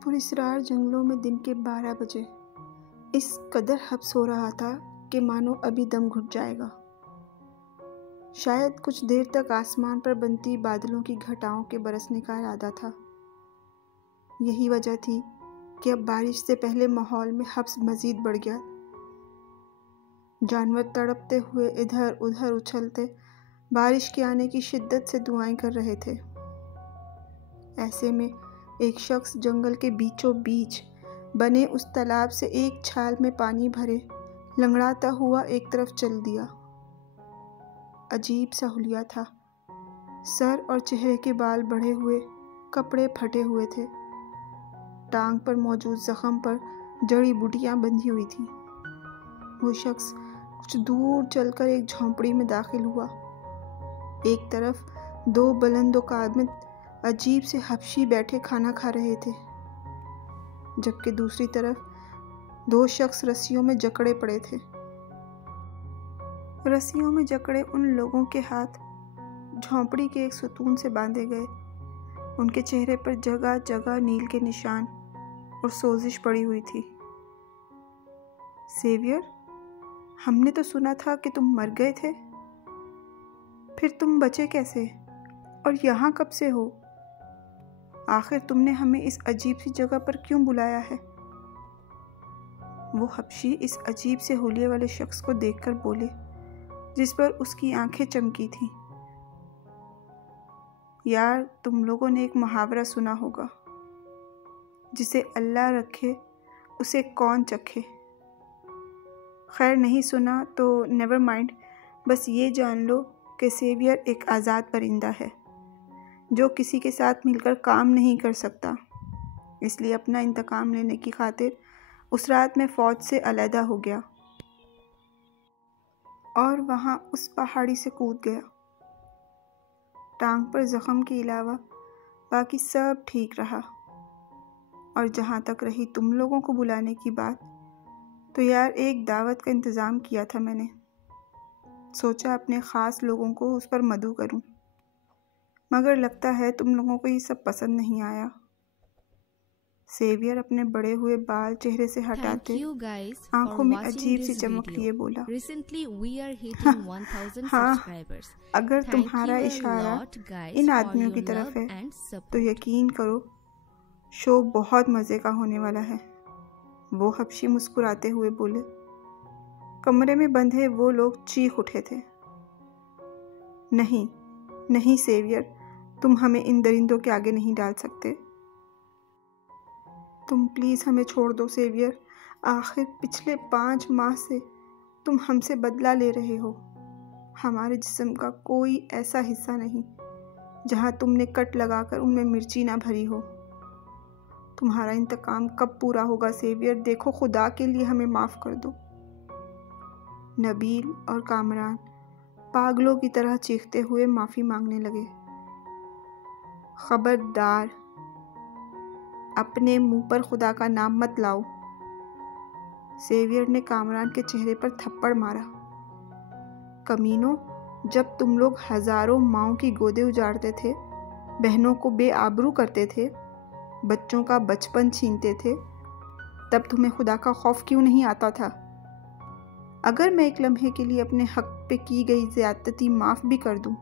पुरस्रार जंगलों में दिन के 12 बजे इस कदर हब्स हो रहा था कि मानो अभी दम घुट जाएगा। शायद कुछ देर तक आसमान पर बनती बादलों की घटाओं के बरसने का इरादा था। यही वजह थी कि अब बारिश से पहले माहौल में हब्स मजीद बढ़ गया। जानवर तड़पते हुए इधर उधर उछलते बारिश के आने की शिद्दत से दुआएं कर रहे थे। ऐसे में एक शख्स जंगल के बीचों बीच बने उस तालाब से एक छाल में पानी भरे लंगड़ाता हुआ एक तरफ चल दिया। अजीब सा हुलिया था। सर और चेहरे के बाल बढ़े हुए, कपड़े फटे हुए थे। टांग पर मौजूद जख्म पर जड़ी बूटियां बंधी हुई थी। वो शख्स कुछ दूर चलकर एक झोंपड़ी में दाखिल हुआ। एक तरफ 2 बुलंद-ओ-कद में अजीब से हबशी बैठे खाना खा रहे थे, जबकि दूसरी तरफ 2 शख्स रस्सियों में जकड़े पड़े थे। रस्सियों में जकड़े उन लोगों के हाथ झोंपड़ी के एक सुतून से बांधे गए। उनके चेहरे पर जगह जगह नील के निशान और सोजिश पड़ी हुई थी। सेवियर, हमने तो सुना था कि तुम मर गए थे, फिर तुम बचे कैसे और यहाँ कब से हो? आखिर तुमने हमें इस अजीब सी जगह पर क्यों बुलाया है? वो हबशी इस अजीब से होलिये वाले शख्स को देखकर बोले, जिस पर उसकी आंखें चमकी थीं। यार, तुम लोगों ने एक मुहावरा सुना होगा, जिसे अल्लाह रखे उसे कौन चखे। खैर, नहीं सुना तो नेवर माइंड। बस ये जान लो कि सेवियर एक आज़ाद परिंदा है जो किसी के साथ मिलकर काम नहीं कर सकता। इसलिए अपना इंतकाम लेने की खातिर उस रात में फ़ौज से अलहदा हो गया और वहाँ उस पहाड़ी से कूद गया। टांग पर ज़ख्म के अलावा बाकी सब ठीक रहा। और जहाँ तक रही तुम लोगों को बुलाने की बात, तो यार एक दावत का इंतज़ाम किया था मैंने। सोचा अपने ख़ास लोगों को उस पर मदऊ करूं, मगर लगता है तुम लोगों को ये सब पसंद नहीं आया। सेवियर अपने बड़े हुए बाल चेहरे से हटाते आंखों में अजीब सी चमक लिए बोला, हाँ, अगर तुम्हारा इशारा इन आदमियों की तरफ है तो यकीन करो शो बहुत मज़े का होने वाला है। वो हबशी मुस्कुराते हुए बोले। कमरे में बंधे वो लोग चीख उठे थे। नहीं नहीं सेवियर, तुम हमें इन दरिंदों के आगे नहीं डाल सकते। तुम प्लीज़ हमें छोड़ दो सेवियर। आखिर पिछले 5 माह से तुम हमसे बदला ले रहे हो। हमारे जिस्म का कोई ऐसा हिस्सा नहीं जहाँ तुमने कट लगाकर उनमें मिर्ची ना भरी हो। तुम्हारा इंतकाम कब पूरा होगा सेवियर? देखो, खुदा के लिए हमें माफ़ कर दो। नबील और कामरान पागलों की तरह चीखते हुए माफ़ी मांगने लगे। खबरदार, अपने मुंह पर खुदा का नाम मत लाओ। सेवियर ने कामरान के चेहरे पर थप्पड़ मारा। कमीनों, जब तुम लोग हजारों माओं की गोदें उजाड़ते थे, बहनों को बेआबरू करते थे, बच्चों का बचपन छीनते थे, तब तुम्हें खुदा का खौफ क्यों नहीं आता था? अगर मैं एक लम्हे के लिए अपने हक पे की गई ज़्यादती माफ़ भी कर दूं,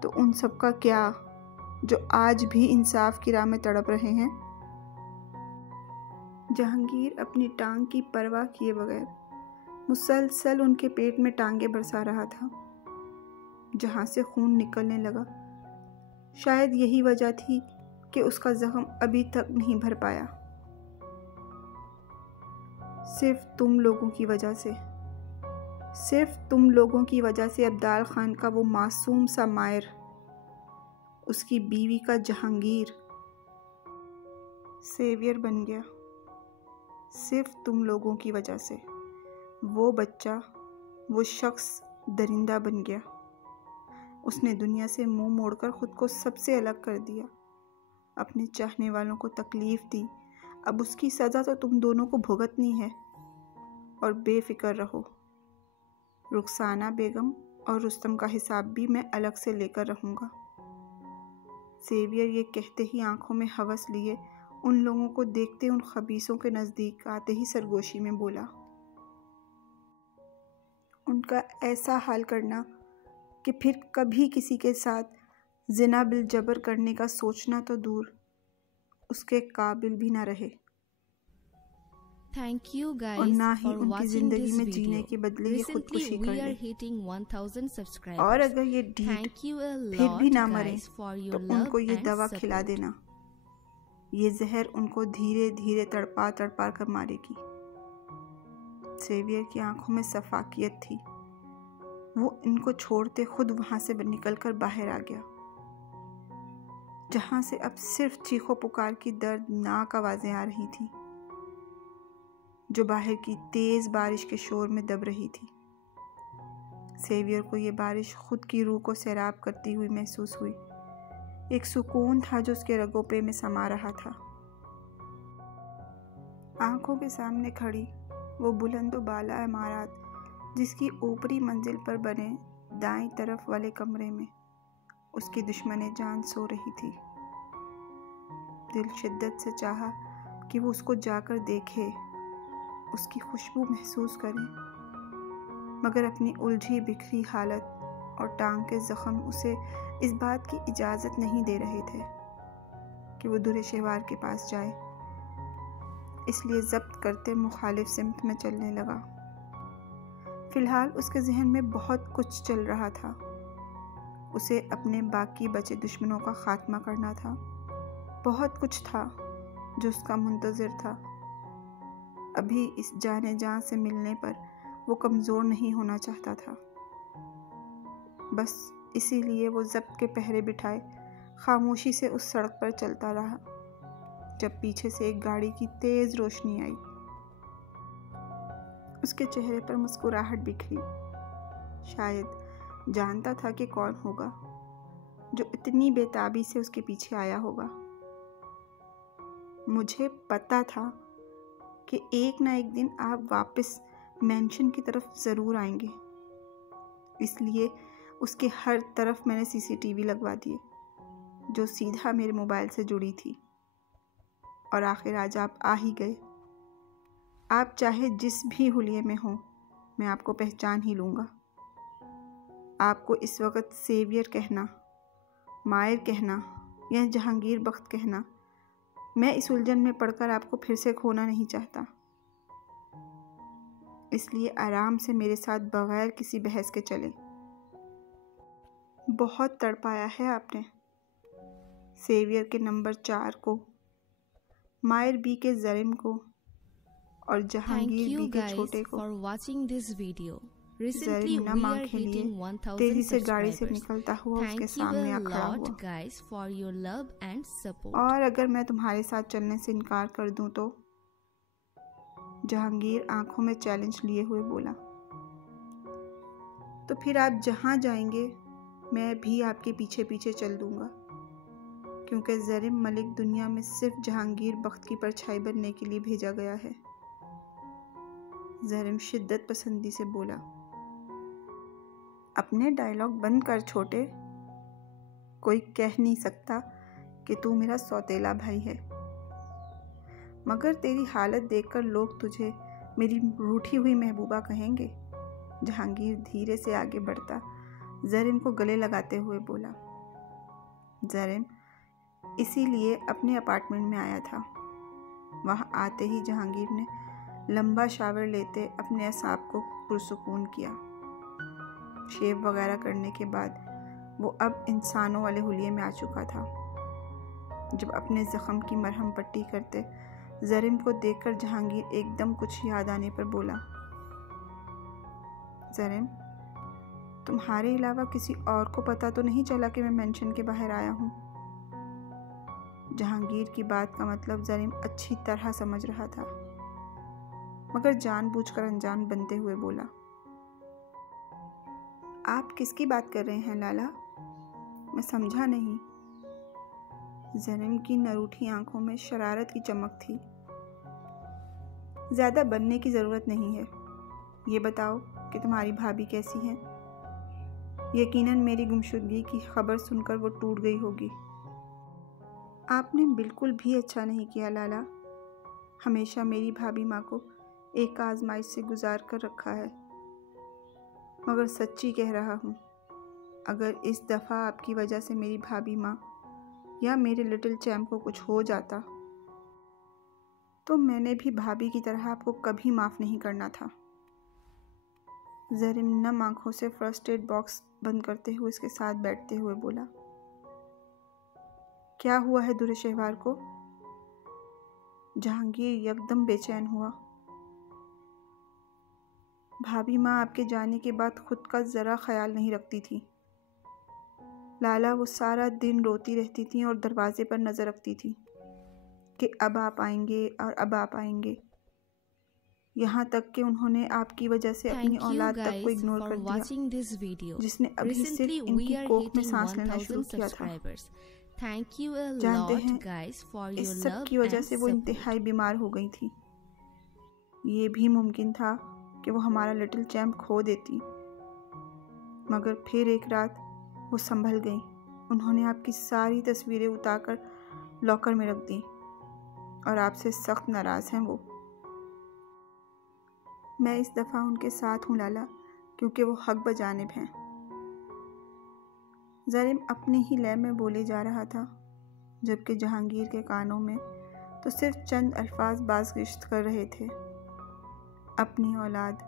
तो उन सब का क्या जो आज भी इंसाफ की राह में तड़प रहे हैं? जहांगीर अपनी टांग की परवाह किए बगैर मुसलसल उनके पेट में टांगे बरसा रहा था, जहां से खून निकलने लगा। शायद यही वजह थी कि उसका जख्म अभी तक नहीं भर पाया। सिर्फ तुम लोगों की वजह से, सिर्फ तुम लोगों की वजह से अब्दाल खान का वो मासूम सा मायर, उसकी बीवी का जहांगीर सेवियर बन गया। सिर्फ तुम लोगों की वजह से वो बच्चा, वो शख्स दरिंदा बन गया। उसने दुनिया से मुंह मोड़कर खुद को सबसे अलग कर दिया, अपने चाहने वालों को तकलीफ़ दी। अब उसकी सज़ा तो तुम दोनों को भुगतनी है। और बेफिक्र रहो, रुखसाना बेगम और रुस्तम का हिसाब भी मैं अलग से लेकर रहूँगा। सेवियर ये कहते ही आंखों में हवस लिए उन लोगों को देखते उन खबीसों के नज़दीक आते ही सरगोशी में बोला, उनका ऐसा हाल करना कि फिर कभी किसी के साथ जिना बिल जबर करने का सोचना तो दूर, उसके काबिल भी ना रहे। Thank you और guys ना ही for उनकी watching जिंदगी this में video. जीने के बदले ये Recently खुदकुशी we कर are ले। hitting 1000 और subscribers. अगर ये ढीठ Thank you a फिर भी lot ना मरे guys for तो your love उनको ये and दवा खिला support. देना। ये जहर उनको धीरे धीरे तड़पा तड़पा कर मारेगी। सेवियर की आंखों में सफाकियत थी। वो इनको छोड़ते खुद वहां से निकलकर बाहर आ गया, जहां से अब सिर्फ चीखों पुकार की दर्दनाक आवाजें आ रही थी, जो बाहर की तेज बारिश के शोर में दब रही थी। सेवियर को ये बारिश खुद की रूह को सैराब करती हुई महसूस हुई। एक सुकून था जो उसके रगों पे में समा रहा था। आंखों के सामने खड़ी वो बुलंद बाला इमारत, जिसकी ऊपरी मंजिल पर बने दाईं तरफ वाले कमरे में उसकी दुश्मने जान सो रही थी। दिल शिद्दत से चाहा कि वो उसको जाकर देखे, उसकी खुशबू महसूस करे, मगर अपनी उलझी बिखरी हालत और टांग के जख्म उसे इस बात की इजाज़त नहीं दे रहे थे कि वो दुरे शहवार के पास जाए। इसलिए जब्त करते मुखालिफ सिमत में चलने लगा। फिलहाल उसके जहन में बहुत कुछ चल रहा था। उसे अपने बाकी बचे दुश्मनों का खात्मा करना था। बहुत कुछ था जो उसका मुंतज़िर था। अभी इस जाने जान से मिलने पर वो कमज़ोर नहीं होना चाहता था। बस इसीलिए वो ज़ब्त के पहरे बिठाए खामोशी से उस सड़क पर चलता रहा, जब पीछे से एक गाड़ी की तेज़ रोशनी आई। उसके चेहरे पर मुस्कुराहट बिखरी। शायद जानता था कि कौन होगा जो इतनी बेताबी से उसके पीछे आया होगा। मुझे पता था कि एक ना एक दिन आप वापस मेंशन की तरफ ज़रूर आएंगे, इसलिए उसके हर तरफ मैंने सीसीटीवी लगवा दिए जो सीधा मेरे मोबाइल से जुड़ी थी। और आखिर आज आप आ ही गए। आप चाहे जिस भी हुलिये में हो, मैं आपको पहचान ही लूँगा। आपको इस वक्त सेवियर कहना, मायर कहना या जहांगीर बख्त कहना, मैं इस उलझन में पड़कर आपको फिर से खोना नहीं चाहता। इसलिए आराम से मेरे साथ बगैर किसी बहस के चले। बहुत तड़पाया है आपने सेवियर के नंबर 4 को, मायर बी के जरिम को और जहांगीर बी के छोटे को। जरिम न मां के लिए तेजी से गाड़ी से निकलता हुआ उसके सामने आ खड़ा हुआ। और अगर मैं तुम्हारे साथ चलने से इनकार कर दूं तो? जहांगीर आंखों में चैलेंज लिए हुए बोला। तो फिर आप जहां जाएंगे मैं भी आपके पीछे पीछे चल दूंगा, क्योंकि जरिम मलिक दुनिया में सिर्फ जहांगीर बख्त की परछाई बनने के लिए भेजा गया है। जरिम शिद्दत पसंदी से बोला। अपने डायलॉग बंद कर छोटे। कोई कह नहीं सकता कि तू मेरा सौतेला भाई है, मगर तेरी हालत देखकर लोग तुझे मेरी रूठी हुई महबूबा कहेंगे। जहांगीर धीरे से आगे बढ़ता जरिम को गले लगाते हुए बोला। जरिम इसीलिए अपने अपार्टमेंट में आया था। वहां आते ही जहांगीर ने लंबा शावर लेते अपने असाब को पुरसुकून किया। शेव वगैरह करने के बाद वो अब इंसानों वाले हुलिये में आ चुका था। जब अपने ज़ख्म की मरहम पट्टी करते जरिम को देखकर जहांगीर एकदम कुछ याद आने पर बोला। जरिम, तुम्हारे अलावा किसी और को पता तो नहीं चला कि मैं मेंशन के बाहर आया हूँ? जहांगीर की बात का मतलब जरिम अच्छी तरह समझ रहा था, मगर जानबूझकर अनजान बनते हुए बोला। आप किसकी बात कर रहे हैं लाला? मैं समझा नहीं। जरिम की नरूठी आंखों में शरारत की चमक थी। ज़्यादा बनने की ज़रूरत नहीं है। ये बताओ कि तुम्हारी भाभी कैसी है? यकीनन मेरी गुमशुदगी की खबर सुनकर वो टूट गई होगी। आपने बिल्कुल भी अच्छा नहीं किया लाला। हमेशा मेरी भाभी माँ को एक आजमाइश से गुजार कर रखा है। मगर सच्ची कह रहा हूँ, अगर इस दफ़ा आपकी वजह से मेरी भाभी माँ या मेरे लिटिल चैम्प को कुछ हो जाता तो मैंने भी भाभी की तरह आपको कभी माफ़ नहीं करना था। ज़रीन नम आंखों से फर्स्ट एड बॉक्स बंद करते हुए उसके साथ बैठते हुए बोला, क्या हुआ है दुरे शहवार को? जहांगीर एकदम बेचैन हुआ। भाभी माँ आपके जाने के बाद खुद का ज़रा ख्याल नहीं रखती थी। लाला वो सारा दिन रोती रहती थी और दरवाजे पर नज़र रखती थी कि अब आप आएंगे और अब आप आएंगे। यहाँ तक कि उन्होंने आपकी वजह से अपनी औलाद तक को इग्नोर कर दिया, जिसने अभी सिर्फ इनकी कोख में सांस लेना शुरू किया था। जानते हैं, इस सब की वजह से वो इंतहाई बीमार हो गई थी। ये भी मुमकिन था कि वो हमारा लिटिल चैम्प खो देती, मगर फिर एक रात वो संभल गई। उन्होंने आपकी सारी तस्वीरें उतारकर लॉकर में रख दी और आपसे सख्त नाराज़ हैं वो। मैं इस दफ़ा उनके साथ हूँ लाला, क्योंकि वो हक बजानिब हैं। ज़रीन अपनी ही लय में बोले जा रहा था, जबकि जहांगीर के कानों में तो सिर्फ चंद अल्फाज बाज़गिश्त कर रहे थे। अपनी औलाद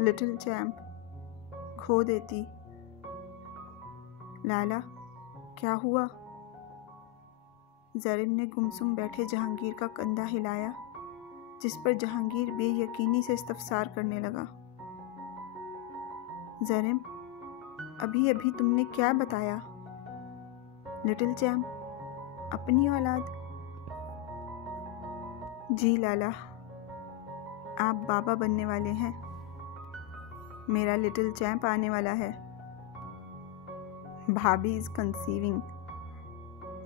लिटिल चैम्प खो देती। लाला, क्या हुआ? ज़रीन ने गुमसुम बैठे जहांगीर का कंधा हिलाया, जिस पर जहांगीर बेयकीनी से इस्तफसार करने लगा। ज़रीन, अभी अभी तुमने क्या बताया? लिटिल चैम्प, अपनी औलाद? जी लाला, आप बाबा बनने वाले हैं। मेरा लिटिल चैम्प आने वाला है। भाभी इज़ कंसीविंग।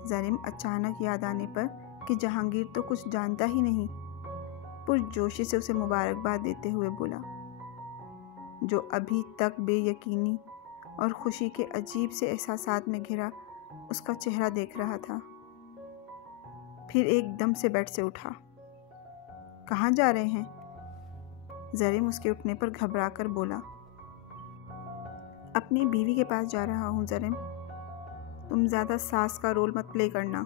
ज़रीन अचानक याद आने पर कि जहांगीर तो कुछ जानता ही नहीं, पुरजोशी से उसे मुबारकबाद देते हुए बोला, जो अभी तक बेयकीनी और खुशी के अजीब से एहसासात में घिरा उसका चेहरा देख रहा था। फिर एकदम से बेड से उठा। कहाँ जा रहे हैं? ज़रीन उसके उठने पर घबरा कर बोला, अपनी बीवी के पास जा रहा हूँ ज़रीन। तुम ज़्यादा सास का रोल मत प्ले करना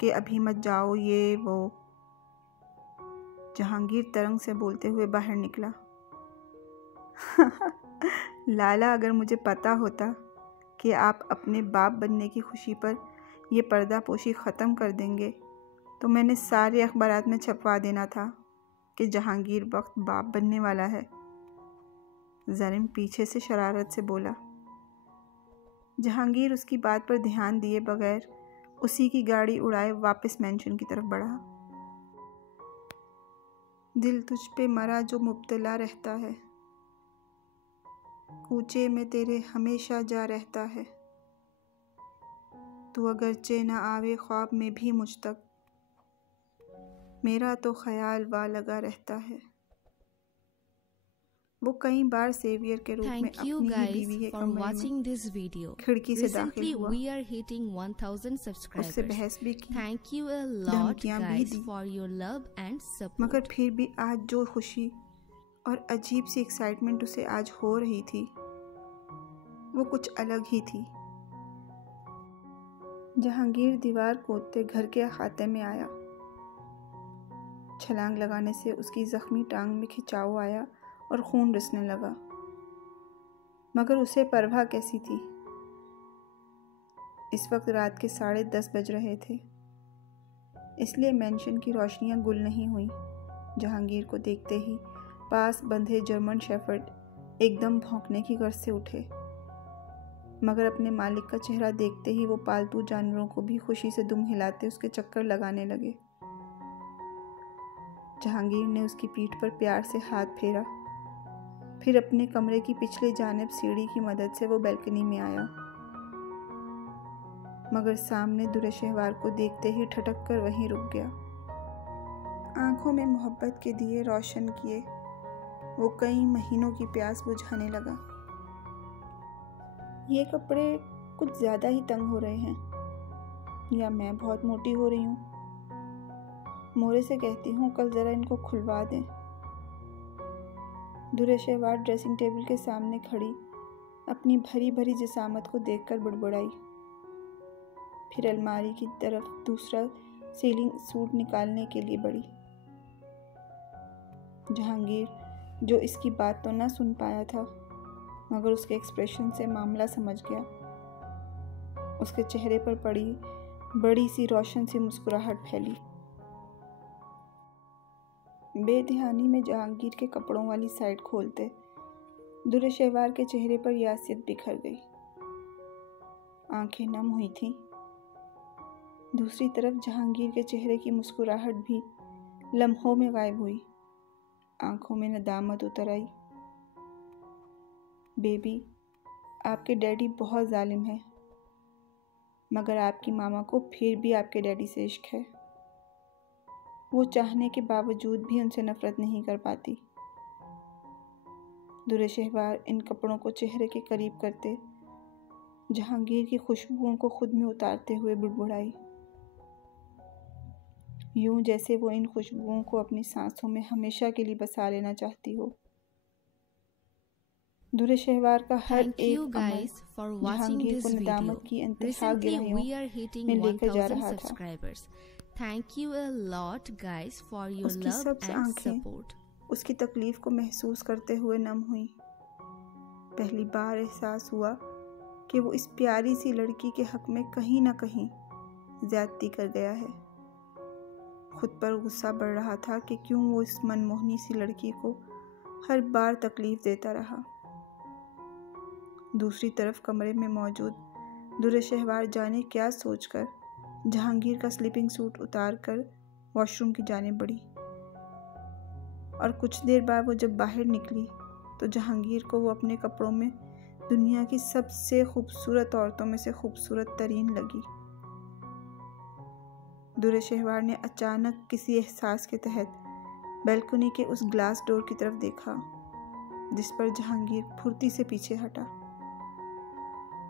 कि अभी मत जाओ ये वो। जहांगीर तरंग से बोलते हुए बाहर निकला। लाला, अगर मुझे पता होता कि आप अपने बाप बनने की खुशी पर यह पर्दापोशी ख़त्म कर देंगे तो मैंने सारे अखबारात में छपवा देना था कि जहांगीर वक्त बाप बनने वाला है। ज़रीन पीछे से शरारत से बोला। जहांगीर उसकी बात पर ध्यान दिए बगैर उसी की गाड़ी उड़ाए वापस मैंशन की तरफ बढ़ा। दिल तुझ पे मरा जो मुब्तला रहता है, कूचे में तेरे हमेशा जा रहता है। तू अगरचे न आवे ख्वाब में भी मुझ तक, मेरा तो ख्याल वा लगा रहता है। वो कई बार सेवियर के रूप में अपनी ही बीवी के कमरे में खिड़की से दाखिल हुआ। उससे बहस भी की, धमकियां भी दी, मगर फिर भी आज जो खुशी और अजीब सी एक्साइटमेंट उसे आज हो रही थी वो कुछ अलग ही थी। जहांगीर दीवार कूदते घर के अहाते में आया। छलांग लगाने से उसकी जख्मी टांग में खिंचाव आया और खून रिसने लगा, मगर उसे परवाह कैसी थी। इस वक्त रात के 10:30 बज रहे थे, इसलिए मैंशन की रोशनियां गुल नहीं हुई। जहांगीर को देखते ही पास बंधे जर्मन शेफर्ड एकदम भौंकने की गर्ज से उठे, मगर अपने मालिक का चेहरा देखते ही वो पालतू जानवरों को भी खुशी से दुम हिलाते उसके चक्कर लगाने लगे। जहांगीर ने उसकी पीठ पर प्यार से हाथ फेरा, फिर अपने कमरे की पिछली जानिब सीढ़ी की मदद से वो बैल्कनी में आया, मगर सामने दुरे शहवार को देखते ही ठटक कर वहीं रुक गया। आंखों में मोहब्बत के दिए रोशन किए वो कई महीनों की प्यास बुझाने लगा। ये कपड़े कुछ ज़्यादा ही तंग हो रहे हैं, या मैं बहुत मोटी हो रही हूँ? मोरे से कहती हूँ कल ज़रा इनको खुलवा दें। दुर्रे शहवार ड्रेसिंग टेबल के सामने खड़ी अपनी भरी भरी जिसामत को देखकर बुड़बुड़ाई। फिर अलमारी की तरफ दूसरा सेलिंग सूट निकालने के लिए बढ़ी। जहांगीर, जो इसकी बात तो ना सुन पाया था मगर उसके एक्सप्रेशन से मामला समझ गया, उसके चेहरे पर पड़ी बड़ी सी रोशन सी मुस्कुराहट फैली। बेध्यानी में जहांगीर के कपड़ों वाली साइड खोलते दुर्रे शहवार के चेहरे पर यासियत बिखर गई। आंखें नम हुई थीं। दूसरी तरफ जहांगीर के चेहरे की मुस्कुराहट भी लम्हों में गायब हुई। आंखों में नदामत उतर आई। बेबी, आपके डैडी बहुत जालिम है, मगर आपकी मामा को फिर भी आपके डैडी से इश्क है। वो चाहने के बावजूद भी उनसे नफरत नहीं कर पाती। दुर्रे शहवार इन कपड़ों को चेहरे के करीब करते जहांगीर की खुशबुओं को खुद में उतारते हुए बुड़बुड़ाई, यूं जैसे वो इन खुशबुओं को अपनी सांसों में हमेशा के लिए बसा लेना चाहती हो। दुर्रे शहवार का हर एक अमल जहांगीर को नदामत की इंतहा गहराइयों में लेकर जा रहा था। Thank you a lot guys for your उसकी love सब and आंखें support. उसकी तकलीफ को महसूस करते हुए नम हुई। पहली बार एहसास हुआ कि वो इस प्यारी सी लड़की के हक में कहीं ना कहीं ज्यादती कर गया है। खुद पर गुस्सा बढ़ रहा था कि क्यों वो इस मनमोहनी सी लड़की को हर बार तकलीफ देता रहा। दूसरी तरफ कमरे में मौजूद दुर्रे शहवार जाने क्या सोचकर जहांगीर का स्लीपिंग सूट उतार कर वॉशरूम की जाने बढ़ी। और कुछ देर बाद वो जब बाहर निकली तो जहांगीर को वो अपने कपड़ों में दुनिया की सबसे खूबसूरत औरतों में से खूबसूरत तरीन लगी। दुर्रे शहवार ने अचानक किसी एहसास के तहत बैल्कनी के उस ग्लास डोर की तरफ देखा जिस पर जहांगीर फुर्ती से पीछे हटा।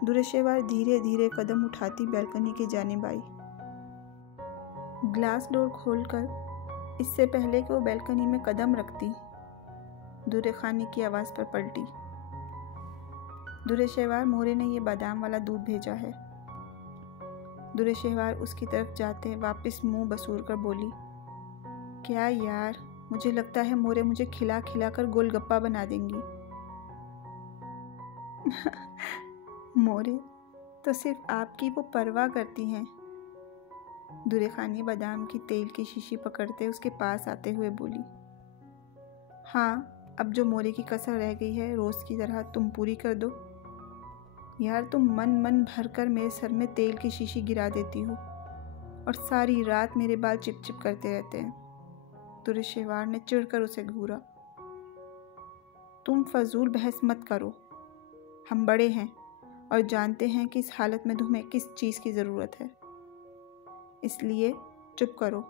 दुर्रे शहवार धीरे धीरे कदम उठाती बैल्कनी की जानिब आई। ग्लास डोर खोलकर इससे पहले कि वो बैल्कनी में कदम रखती, दुर्रे खानी की आवाज़ पर पलटी। दुर्रे शहवार, मोरे ने ये बादाम वाला दूध भेजा है। दुर्रे शहवार उसकी तरफ जाते वापस मुंह बसूर कर बोली, क्या यार, मुझे लगता है मोरे मुझे खिला खिला कर गोलगप्पा बना देंगी। मोरे तो सिर्फ आपकी वो परवाह करती हैं। दुर्रे खानी बादाम की तेल की शीशी पकड़ते उसके पास आते हुए बोली, हाँ, अब जो मोरे की कसर रह गई है रोज़ की तरह तुम पूरी कर दो। यार, तुम मन भर कर मेरे सर में तेल की शीशी गिरा देती हो और सारी रात मेरे बाल चिपचिप करते रहते हैं। दुर्रे शहवार ने चिढ़कर उसे घूरा। तुम फजूल बहस मत करो, हम बड़े हैं और जानते हैं कि इस हालत में तुम्हें किस चीज़ की ज़रूरत है, इसलिए चुप करो।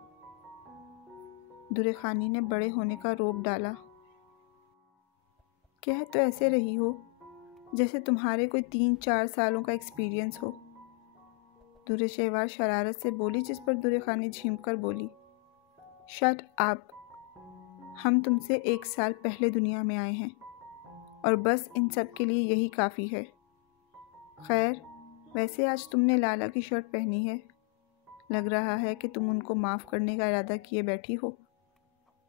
दुर्रे खानी ने बड़े होने का रोब डाला। कह तो ऐसे रही हो जैसे तुम्हारे कोई 3-4 सालों का एक्सपीरियंस हो। दुर्रे शहवार शरारत से बोली, जिस पर दुर्रे खानी झीम कर बोली, शट अप, हम तुमसे 1 साल पहले दुनिया में आए हैं और बस इन सब के लिए यही काफ़ी है। खैर, वैसे आज तुमने लाला की शर्ट पहनी है, लग रहा है कि तुम उनको माफ़ करने का इरादा किए बैठी हो।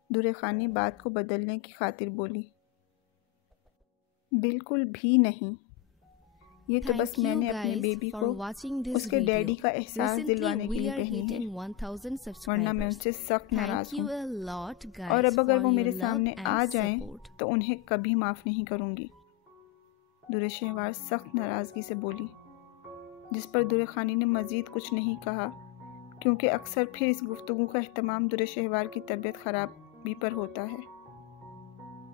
दुर्रे खानी बात को बदलने की खातिर बोली, बिल्कुल भी नहीं, ये तो बस मैंने अपने बेबी को उसके डैडी का एहसास दिलवाने के लिए पहनी है, वरना मैं उनसे सख्त नाराज़ हूँ और अब अगर वो मेरे सामने आ जाएं तो उन्हें कभी माफ़ नहीं करूँगी। दुर्रे शहवार सख्त नाराज़गी से बोली, जिस पर दुर्रे खानी ने मज़ीद कुछ नहीं कहा क्योंकि अक्सर फिर इस गुफ्तगू का एहतमाम दुर्रे शहवार की तबीयत ख़राबी पर होता है।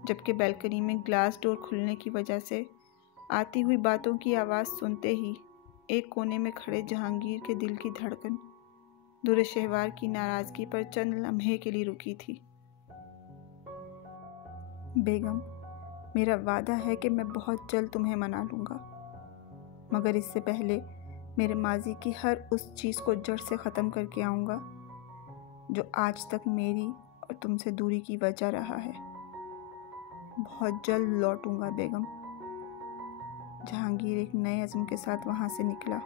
जबकि बैल्कनी में ग्लास डोर खुलने की वजह से आती हुई बातों की आवाज़ सुनते ही एक कोने में खड़े जहांगीर के दिल की धड़कन दुर्रे शहवार की नाराज़गी पर चंद लम्हे के लिए रुकी थी। बेगम, मेरा वादा है कि मैं बहुत जल्द तुम्हें मना लूँगा, मगर इससे पहले मेरे माजी की हर उस चीज़ को जड़ से ख़त्म करके आऊँगा जो आज तक मेरी और तुमसे दूरी की वजह रहा है। बहुत जल्द लौटूंगा बेगम। जहांगीर एक नए अज़्म के साथ वहाँ से निकला।